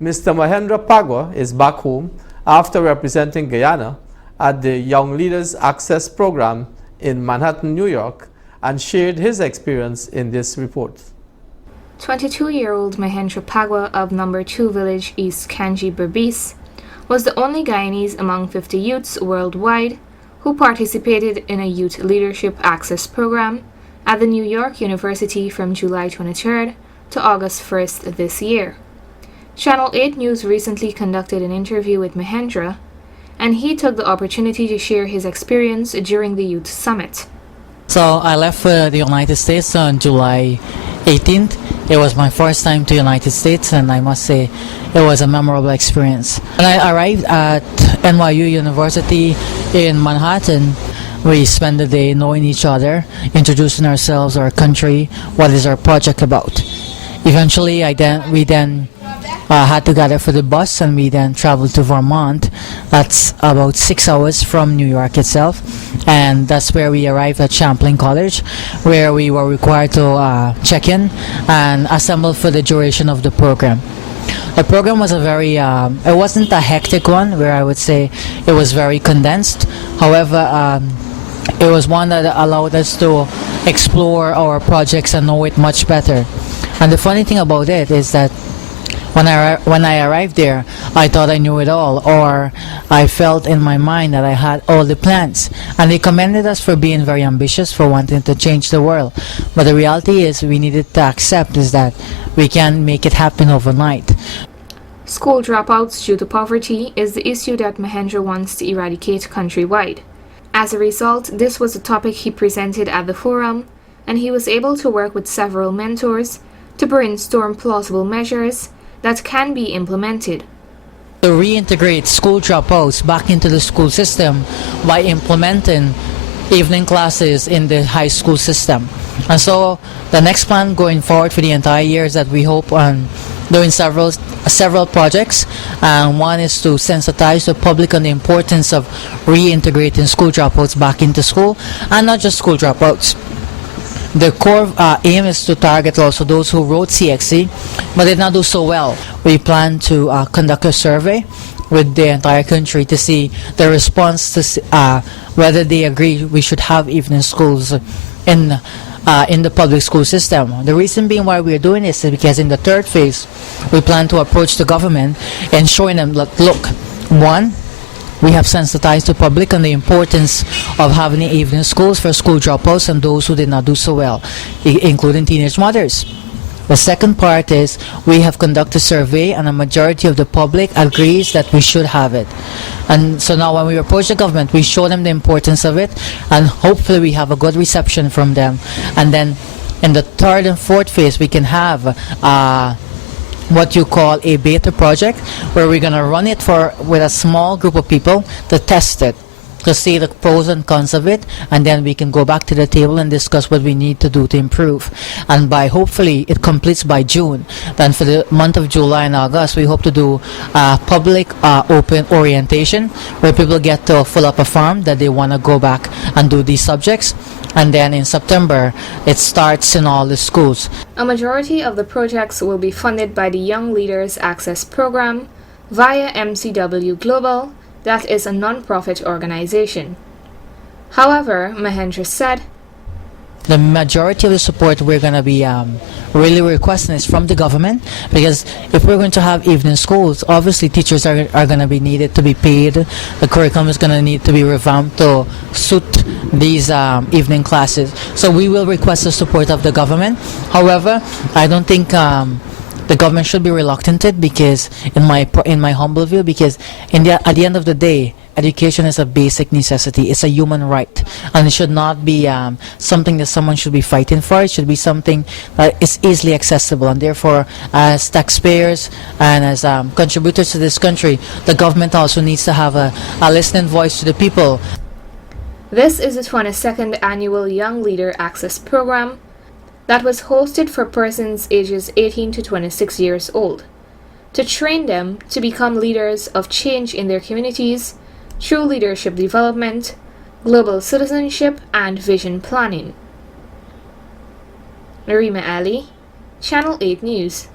Mr. Mahendra Phagwah is back home after representing Guyana at the Young Leaders Access Program in Manhattan, New York, and shared his experience in this report. 22-year-old Mahendra Phagwah of No. 2 Village, East Kanji, Berbice, was the only Guyanese among 50 youths worldwide who participated in a Youth Leadership Access Program at the New York University from July 23rd to August 1st this year. Channel 8 News recently conducted an interview with Mahendra, and he took the opportunity to share his experience during the Youth Summit. So I left for the United States on July 18th. It was my first time to United States, and I must say it was a memorable experience. When I arrived at NYU University in Manhattan, we spent the day knowing each other, introducing ourselves, our country, what is our project about. Eventually, we then had to gather for the bus, and we then traveled to Vermont. That's about 6 hours from New York itself, and that's where we arrived at Champlain College, where we were required to check in and assemble for the duration of the program. The program was it wasn't a hectic one, where I would say it was very condensed. However, it was one that allowed us to explore our projects and know it much better. And the funny thing about it is that when I arrived there, I thought I knew it all, or I felt in my mind that I had all the plans. And they commended us for being very ambitious, for wanting to change the world. But the reality is we needed to accept is that we can't make it happen overnight. School dropouts due to poverty is the issue that Mahendra wants to eradicate countrywide. As a result, this was the topic he presented at the forum, and he was able to work with several mentors to brainstorm plausible measures that can be implemented. To reintegrate school dropouts back into the school system by implementing evening classes in the high school system. And so the next plan going forward for the entire year is that we hope on doing several projects, and one is to sensitize the public on the importance of reintegrating school dropouts back into school, and not just school dropouts. The core aim is to target also those who wrote CXC but did not do so well. We plan to conduct a survey with the entire country to see the response to whether they agree we should have evening schools in the public school system. The reason being why we are doing this is because in the third phase we plan to approach the government and showing them, look, one, we have sensitized the public on the importance of having evening schools for school dropouts and those who did not do so well, including teenage mothers. The second part is we have conducted a survey, and a majority of the public agrees that we should have it. And so now when we approach the government, we show them the importance of it, and hopefully we have a good reception from them. And then in the third and fourth phase, we can have what you call a beta project, where we're going to run it with a small group of people to test it, to see the pros and cons of it, and then we can go back to the table and discuss what we need to do to improve. And by hopefully it completes by June. Then for the month of July and August, we hope to do public open orientation, where people get to fill up a form that they want to go back and do these subjects. And then in September, it starts in all the schools. A majority of the projects will be funded by the Young Leaders Access Program via MCW Global, that is a non-profit organization. However, Mahendra said, the majority of the support we're going to be really requesting is from the government, because if we're going to have evening schools, obviously teachers are going to be needed to be paid. The curriculum is going to need to be revamped to suit these evening classes. So we will request the support of the government. However, I don't think the government should be reluctant to it, because in my humble view, because at the end of the day, education is a basic necessity. It's a human right, and it should not be something that someone should be fighting for. It should be something that is easily accessible, and therefore, as taxpayers and as contributors to this country, the government also needs to have a listening voice to the people. This is the 22nd annual Young Leader Access Program that was hosted for persons ages 18 to 26 years old, to train them to become leaders of change in their communities through leadership development, global citizenship, and vision planning. Narima Ali, Channel 8 News.